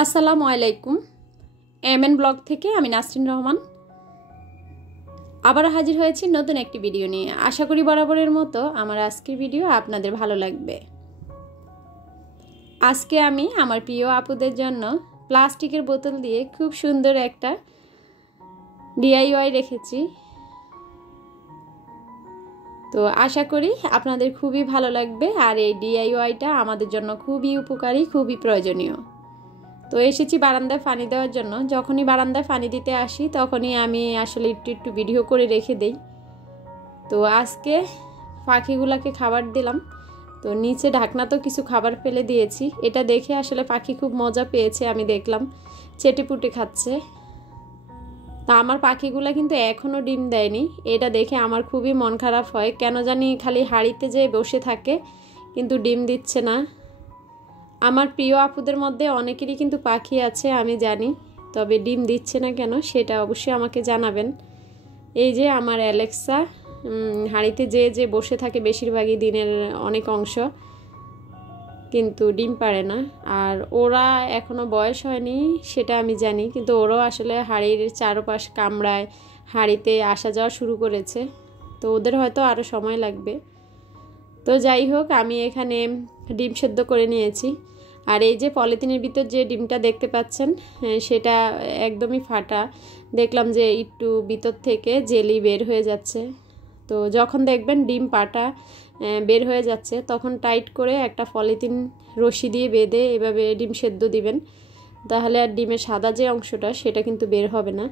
আসসালামু আলাইকুম। MN blog থেকে আমি নাসরিন রহমান আবার হাজির হয়েছি নতুন একটি ভিডিও নিয়ে। আশা করি বরাবরের মতো আমার আজকের ভিডিও আপনাদের ভালো লাগবে। আজকে আমি আমার প্রিয় আপুদের জন্য প্লাস্টিকের বোতল দিয়ে খুব সুন্দর একটা ডিআইওয়াই রেখেছি। তো আশা করি আপনাদের খুবই ভালো লাগবে। আর এই ডিআইওয়াইটা আমাদের জন্য খুবই উপকারী, খুবই প্রয়োজনীয়। তো এসেছি বারান্দায় পানি দেওয়ার জন্য। যখনই বারান্দায় পানি দিতে আসি তখনই আমি আসলে একটু ভিডিও করে রেখে দেই। তো আজকে পাখিগুলোকে খাবার দিলাম। তো নিচে ঢাকনা তো কিছু খাবার ফেলে দিয়েছি। এটা দেখে আসলে পাখি খুব মজা পেয়েছে, আমি দেখলাম চেটেপুটে খাচ্ছে। তা আমার পাখিগুলো কিন্তু এখনও ডিম দেয়নি। এটা দেখে আমার খুবই মন খারাপ হয়। কেন জানি খালি হাঁড়িতে যেয়ে বসে থাকে কিন্তু ডিম দিচ্ছে না। আমার প্রিয় আপুদের মধ্যে অনেকেরই কিন্তু পাখি আছে আমি জানি, তবে ডিম দিচ্ছে না কেন সেটা অবশ্যই আমাকে জানাবেন। এই যে আমার অ্যালেক্সা হাঁড়িতে যে বসে থাকে বেশিরভাগই দিনের অনেক অংশ, কিন্তু ডিম পারে না। আর ওরা এখনও বয়স হয়নি সেটা আমি জানি, কিন্তু ওরাও আসলে হাঁড়ির চারপাশ কামড়ায়, হাঁড়িতে আসা যাওয়া শুরু করেছে। তো ওদের হয়তো আরও সময় লাগবে। তো যাই হোক, আমি এখানে ডিম সেদ্ধ করে নিয়েছি। আর এই যে পলিথিনের ভিতর যে ডিমটা দেখতে পাচ্ছেন সেটা একদমই ফাটা। দেখলাম যে একটু ভিতর থেকে জেলি বের হয়ে যাচ্ছে। তো যখন দেখবেন ডিম পাটা বের হয়ে যাচ্ছে তখন টাইট করে একটা পলিথিন রশি দিয়ে বেঁধে এভাবে ডিম সেদ্ধ দিবেন। তাহলে আর ডিমের সাদা যে অংশটা সেটা কিন্তু বের হবে না।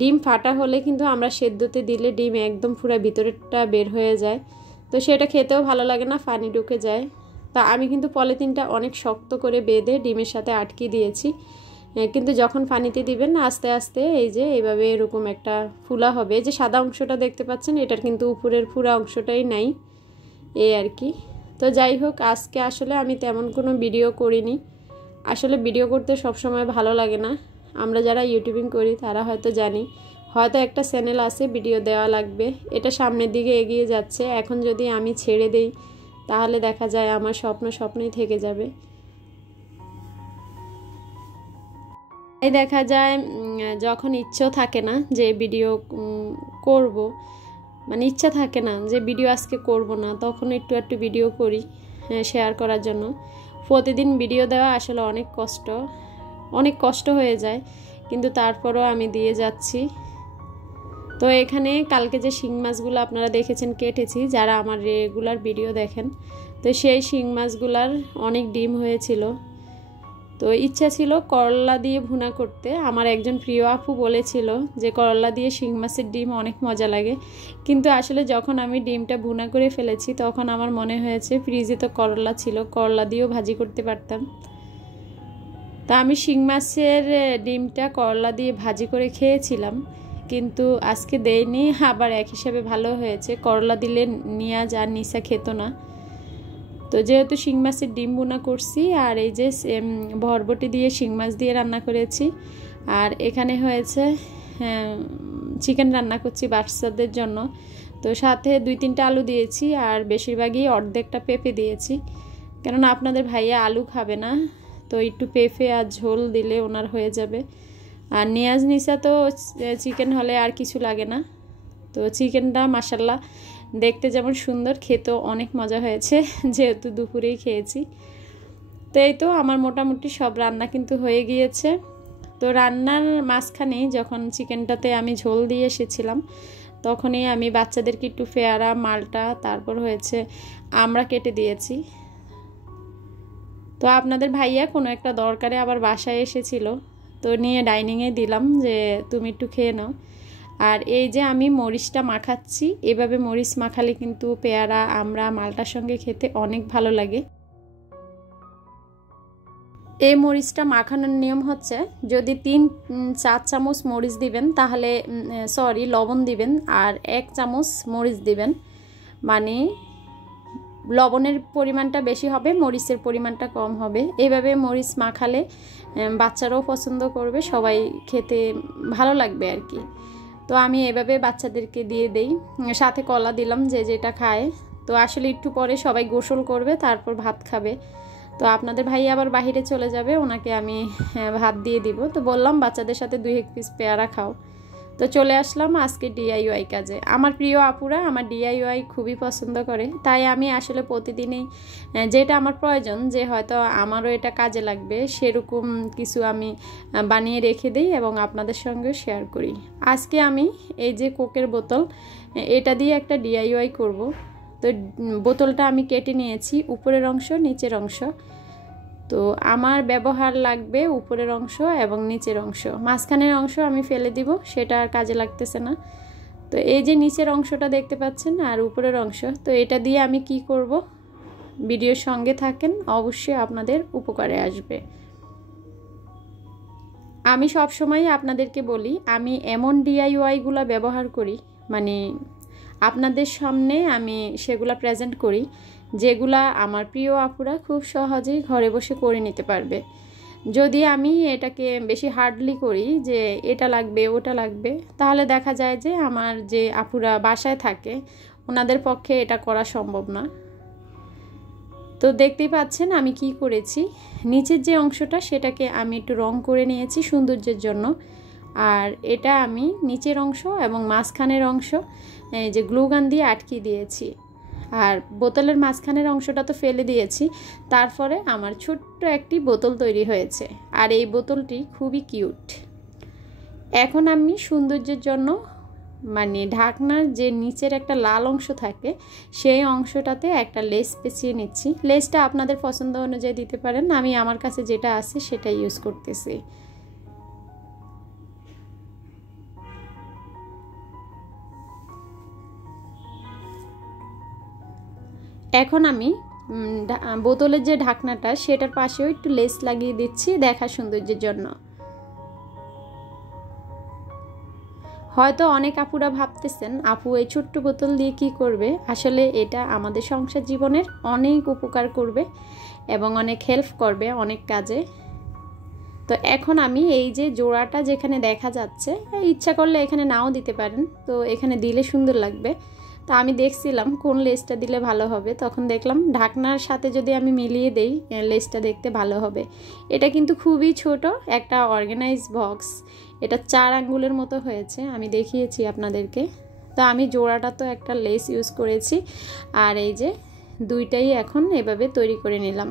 ডিম ফাটা হলে কিন্তু আমরা সেদ্ধতে দিলে ডিম একদম পুরো ভিতরেরটা বের হয়ে যায়। তো সেটা খেতেও ভালো লাগে না, পানি ঢুকে যায়। তা আমি কিন্তু পলিথিনটা অনেক শক্ত করে বেঁধে ডিমের সাথে আটকে দিয়েছি। কিন্তু যখন পানিতে দিবেন আস্তে আস্তে এই যে এইভাবে এরকম একটা ফুলা হবে। যে সাদা অংশটা দেখতে পাচ্ছেন এটার কিন্তু উপরের পুরো অংশটাই নাই, এই আর কি। তো যাই হোক, আজকে আসলে আমি তেমন কোনো ভিডিও করিনি। আসলে ভিডিও করতে সবসময় ভালো লাগে না। আমরা যারা ইউটিউবিং করি তারা হয়তো জানি, হয়তো একটা চ্যানেল আছে ভিডিও দেওয়া লাগবে, এটা সামনের দিকে এগিয়ে যাচ্ছে। এখন যদি আমি ছেড়ে দেই তাহলে দেখা যায় আমার স্বপ্নই থেকে যাবে। এই দেখা যায় যখন ইচ্ছেও থাকে না যে ভিডিও করব, মানে ইচ্ছা থাকে না যে ভিডিও আজকে করব না, তখন একটু ভিডিও করি শেয়ার করার জন্য। প্রতিদিন ভিডিও দেওয়া আসলে অনেক কষ্ট হয়ে যায়, কিন্তু তারপরও আমি দিয়ে যাচ্ছি। তো এখানে কালকে যে শিং মাছগুলো আপনারা দেখেছেন কেটেছি, যারা আমার রেগুলার ভিডিও দেখেন, তো সেই শিং মাছগুলার অনেক ডিম হয়েছিল। তো ইচ্ছা ছিল করলা দিয়ে ভুনা করতে। আমার একজন প্রিয় আপু বলেছিল যে করলা দিয়ে শিং মাছের ডিম অনেক মজা লাগে, কিন্তু আসলে যখন আমি ডিমটা ভুনা করে ফেলেছি তখন আমার মনে হয়েছে ফ্রিজে তো করলা ছিল, করলা দিয়েও ভাজি করতে পারতাম। তা আমি শিং মাছের ডিমটা করলা দিয়ে ভাজি করে খেয়েছিলাম, কিন্তু আজকে দেয়নি। আবার এক হিসাবে ভালো হয়েছে, করলা দিলে নিয়াজ আর নিসা খেত না। তো যেহেতু শিং মাছের ডিম ভুনা করছি, আর এই যে বরবটি দিয়ে শিং মাছ দিয়ে রান্না করেছি, আর এখানে হয়েছে চিকেন রান্না করছি বাচ্চাদের জন্য। তো সাথে 2-3টা আলু দিয়েছি, আর বেশিরভাগই অর্ধেকটা পেঁপে দিয়েছি, কেননা আপনাদের ভাইয়া আলু খাবে না। তো একটু পেঁপে আর ঝোল দিলে ওনার হয়ে যাবে। আর নিয়াজ নিসা তো চিকেন হলে আর কিছু লাগে না। তো চিকেনটা মাশাল্লাহ দেখতে যেমন সুন্দর, খেতেও অনেক মজা হয়েছে, যেহেতু দুপুরেই খেয়েছি। তো এই তো আমার মোটামুটি সব রান্না কিন্তু হয়ে গিয়েছে। তো রান্নার মাঝখানেই যখন চিকেনটাতে আমি ঝোল দিয়ে এসেছিলাম তখনই আমি বাচ্চাদেরকে একটু পেয়ারা, মালটা, তারপর হয়েছে আমরা কেটে দিয়েছি। তো আপনাদের ভাইয়া কোনো একটা দরকারে আবার বাসায় এসেছিল, তো নিয়ে ডাইনিংয়ে দিলাম যে তুমি একটু খেয়ে নাও। আর এই যে আমি মরিচটা মাখাচ্ছি, এভাবে মরিচ মাখালে কিন্তু পেয়ারা, আমরা, মালটার সঙ্গে খেতে অনেক ভালো লাগে। এই মরিচটা মাখানোর নিয়ম হচ্ছে, যদি 3-4 চামচ মরিচ দিবেন তাহলে লবণ দিবেন, আর 1 চামচ মরিচ দিবেন, মানে লবণের পরিমাণটা বেশি হবে, মরিচের পরিমাণটা কম হবে। এইভাবে মরিচ মাখালে বাচ্চারাও পছন্দ করবে, সবাই খেতে ভালো লাগবে আর কি। তো আমি এভাবে বাচ্চাদেরকে দিয়ে দেই, সাথে কলা দিলাম যে যেটা খায়। তো আসলে একটু পরে সবাই গোসল করবে, তারপর ভাত খাবে। তো আপনাদের ভাই আবার বাহিরে চলে যাবে, ওনাকে আমি ভাত দিয়ে দিব। তো বললাম বাচ্চাদের সাথে 2 পিস পেয়ারা খাও। তো চলে আসলাম আজকে DIY কাজে। আমার প্রিয় আপুরা আমার DIY খুবই পছন্দ করে, তাই আমি আসলে প্রতিদিনই যেটা আমার প্রয়োজন, যে হয়তো আমারও এটা কাজে লাগবে, সেরকম কিছু আমি বানিয়ে রেখে দিই এবং আপনাদের সঙ্গে শেয়ার করি। আজকে আমি এই যে কোকের বোতল, এটা দিয়ে একটা DIY করব। তো বোতলটা আমি কেটে নিয়েছি, উপরের অংশ নিচের অংশ। তো আমার ব্যবহার লাগবে উপরের অংশ এবং নিচের অংশ, মাঝখানের অংশ আমি ফেলে দিব, সেটা আর কাজে লাগতেছে না। তো এই যে নিচের অংশটা দেখতে পাচ্ছেন আর উপরের অংশ, তো এটা দিয়ে আমি কি করব, ভিডিওর সঙ্গে থাকেন, অবশ্যই আপনাদের উপকারে আসবে। আমি সব সময় আপনাদেরকে বলি, আমি এমন DIYগুলো ব্যবহার করি, মানে আপনাদের সামনে আমি সেগুলা প্রেজেন্ট করি যেগুলা আমার প্রিয় আপুরা খুব সহজেই ঘরে বসে করে নিতে পারবে। যদি আমি এটাকে বেশি হার্ডলি করি যে এটা লাগবে ওটা লাগবে, তাহলে দেখা যায় যে আমার যে আপুরা বাসায় থাকে ওনাদের পক্ষে এটা করা সম্ভব না। তো দেখতেই পাচ্ছেন আমি কি করেছি, নিচের যে অংশটা সেটাকে আমি একটু রং করে নিয়েছি সৌন্দর্যের জন্য, আর এটা আমি নিচের অংশ এবং মাঝখানের অংশ এই যে গ্লুগান দিয়ে আটকে দিয়েছি। আর বোতলের মাঝখানের অংশটা তো ফেলে দিয়েছি। তারপরে আমার ছোট্ট একটি বোতল তৈরি হয়েছে, আর এই বোতলটি খুবই কিউট। এখন আমি সৌন্দর্যের জন্য মানে ঢাকনার যে নিচের একটা লাল অংশ থাকে সেই অংশটাতে একটা লেস পেঁচিয়ে নিচ্ছি। লেসটা আপনাদের পছন্দ অনুযায়ী দিতে পারেন, আমি আমার কাছে যেটা আছে সেটা ইউজ করতেছি। এখন আমি বোতলের যে ঢাকনাটা সেটার পাশেও একটু লেস লাগিয়ে দিচ্ছি দেখার সৌন্দর্যের জন্য। হয়তো অনেক আপুরা ভাবতেছেন আপু এই ছোট্ট বোতল দিয়ে কি করবে, আসলে এটা আমাদের সংসার জীবনের অনেক উপকার করবে এবং অনেক হেল্প করবে অনেক কাজে। তো এখন আমি এই যে জোড়াটা যেখানে দেখা যাচ্ছে, ইচ্ছা করলে এখানে নাও দিতে পারেন, তো এখানে দিলে সুন্দর লাগবে। তো আমি দেখছিলাম কোন লেসটা দিলে ভালো হবে, তখন দেখলাম ঢাকনার সাথে যদি আমি মিলিয়ে দেই লেসটা দেখতে ভালো হবে। এটা কিন্তু খুবই ছোট একটা অর্গানাইজ বক্স, এটা 4 আঙ্গুলের মতো হয়েছে, আমি দেখিয়েছি আপনাদেরকে। তো আমি জোড়াটা তো একটা লেস ইউজ করেছি, আর এই যে দুইটাই এখন এভাবে তৈরি করে নিলাম।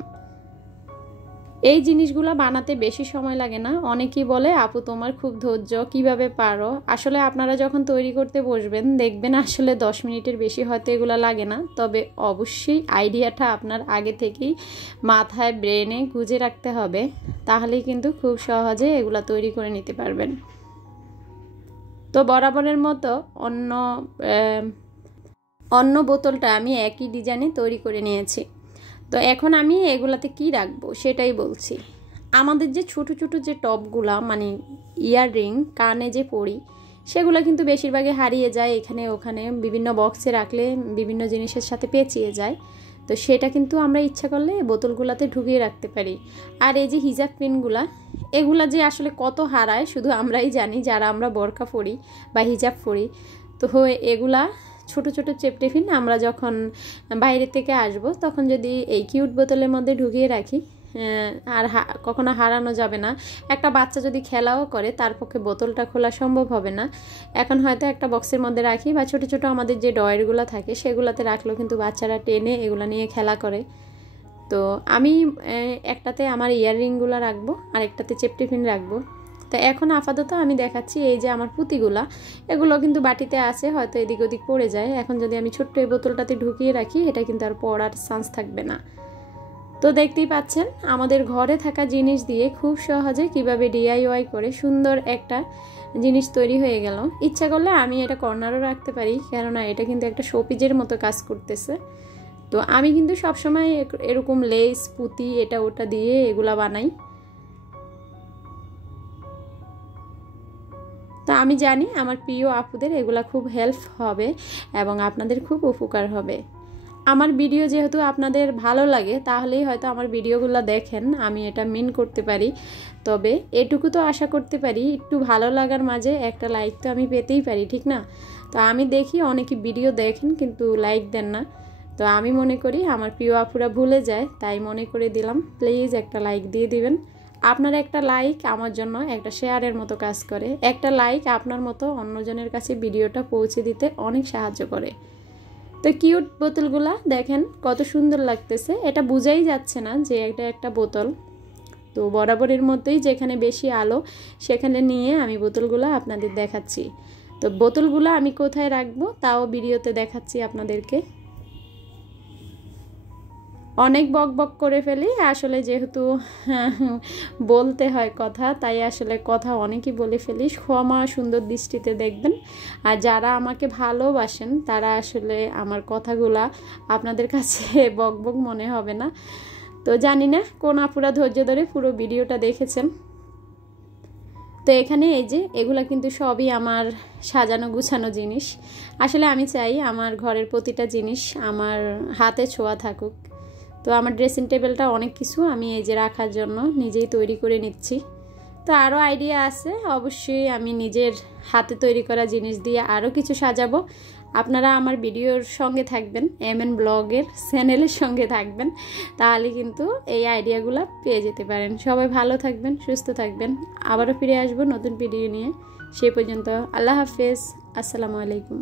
এই জিনিসগুলো বানাতে বেশি সময় লাগে না। অনেকেই বলে আপু তোমার খুব ধৈর্য, কিভাবে পারো। আসলে আপনারা যখন তৈরি করতে বসবেন দেখবেন আসলে 10 মিনিটের বেশি হয়তো এগুলো লাগে না, তবে অবশ্যই আইডিয়াটা আপনার আগে থেকেই মাথায় ব্রেনে গুঁজে রাখতে হবে, তাহলেই কিন্তু খুব সহজে এগুলো তৈরি করে নিতে পারবেন। তো বরাবরের মতো অন্য বোতলটা আমি একই ডিজাইনে তৈরি করে নিয়েছি। তো এখন আমি এগুলাতে কি রাখবো সেটাই বলছি। আমাদের যে ছোট ছোট যে টপগুলা মানে ইয়াররিং কানে যে পরি, সেগুলো কিন্তু বেশিরভাগই হারিয়ে যায়, এখানে ওখানে বিভিন্ন বক্সে রাখলে বিভিন্ন জিনিসের সাথে পেঁচিয়ে যায়। তো সেটা কিন্তু আমরা ইচ্ছা করলে বোতলগুলাতে ঢুকিয়ে রাখতে পারি। আর এই যে হিজাব পিনগুলা, এগুলা যে আসলে কত হারায় শুধু আমরাই জানি যারা আমরা বোরকা পরি বা হিজাব পরি। তো এগুলা ছোট ছোট চেপটে পিন আমরা যখন বাইরে থেকে আসব তখন যদি এই কিউট বোতলের মধ্যে ঢুকিয়ে রাখি, আর কখনো হারানো যাবে না। একটা বাচ্চা যদি খেলাও করে তার পক্ষে বোতলটা খোলা সম্ভব হবে না। এখন হয়তো একটা বক্সের মধ্যে রাখি বা ছোট ছোট আমাদের যে ডয়ারগুলো থাকে সেগুলোতে রাখলেও কিন্তু বাচ্চারা টেনে এগুলো নিয়ে খেলা করে। তো আমি একটাতে আমার ইয়াররিংগুলো রাখবো আর একটাতে চেপটে পিন রাখবো। তো এখন আপাতত আমি দেখাচ্ছি এই যে আমার পুঁতিগুলা, এগুলো কিন্তু বাটিতে আছে, হয়তো এদিক ওদিক পড়ে যায়। এখন যদি আমি ছোট্ট এই বোতলটাতে ঢুকিয়ে রাখি এটা কিন্তু আর পড়ার চান্স থাকবে না। তো দেখতেই পাচ্ছেন আমাদের ঘরে থাকা জিনিস দিয়ে খুব সহজে কিভাবে DIY করে সুন্দর একটা জিনিস তৈরি হয়ে গেল। ইচ্ছা করলে আমি এটা কর্নারও রাখতে পারি, কেননা এটা কিন্তু একটা শোপিজের মতো কাজ করতেছে। তো আমি কিন্তু সবসময় এরকম লেস পুঁতি এটা ওটা দিয়ে এগুলা বানাই। তো আমি জানি আমার প্রিয় আপুদের এগুলা খুব হেল্প হবে এবং আপনাদের খুব উপকার হবে। আমার ভিডিও যেহেতু আপনাদের ভালো লাগে তাহলেই হয়তো আমার ভিডিওগুলো দেখেন, আমি এটা মিন করতে পারি। তবে এটুকু তো আশা করতে পারি একটু ভালো লাগার মাঝে একটা লাইক তো আমি পেতেই পারি, ঠিক না? তো আমি দেখি অনেকে ভিডিও দেখেন কিন্তু লাইক দেন না। তো আমি মনে করি আমার প্রিয় আপুরা ভুলে যায়, তাই মনে করে দিলাম। প্লিজ একটা লাইক দিয়ে দিবেন। আপনার একটা লাইক আমার জন্য একটা শেয়ারের মতো কাজ করে। একটা লাইক আপনার মতো অন্যজনের কাছে ভিডিওটা পৌঁছে দিতে অনেক সাহায্য করে। তো কিউট বোতলগুলা দেখেন কত সুন্দর লাগতেছে, এটা বোঝাই যাচ্ছে না যে এটা একটা বোতল। তো বরাবরের মধ্যেই যেখানে বেশি আলো সেখানে নিয়ে আমি বোতলগুলো আপনাদের দেখাচ্ছি। তো বোতলগুলো আমি কোথায় রাখবো তাও ভিডিওতে দেখাচ্ছি আপনাদেরকে। অনেক বক বক করে ফেলি আসলে, যেহেতু বলতে হয় কথা, তাই আসলে কথা অনেকই বলে ফেলি। ক্ষমা সুন্দর দৃষ্টিতে দেখবেন। আর যারা আমাকে ভালোবাসেন তারা আসলে আমার কথাগুলা আপনাদের কাছে বক বক মনে হবে না। তো জানি না কোন আপুরা ধৈর্য ধরে পুরো ভিডিওটা দেখেছেন। তো এখানে এই যে এগুলা কিন্তু সবই আমার সাজানো গুছানো জিনিস। আসলে আমি চাই আমার ঘরের প্রতিটা জিনিস আমার হাতে ছোঁয়া থাকুক। তো আমার ড্রেসিং টেবিলটা অনেক কিছু আমি এই যে রাখার জন্য নিজেই তৈরি করে নিচ্ছি। তো আরও আইডিয়া আছে, অবশ্যই আমি নিজের হাতে তৈরি করা জিনিস দিয়ে আরও কিছু সাজাবো। আপনারা আমার ভিডিওর সঙ্গে থাকবেন, MN ব্লগের চ্যানেলের সঙ্গে থাকবেন, তাহলে কিন্তু এই আইডিয়াগুলো পেয়ে যেতে পারেন। সবাই ভালো থাকবেন, সুস্থ থাকবেন। আবারও ফিরে আসবো নতুন ভিডিও নিয়ে। সেই পর্যন্ত আল্লাহ হাফেজ, আসসালামু আলাইকুম।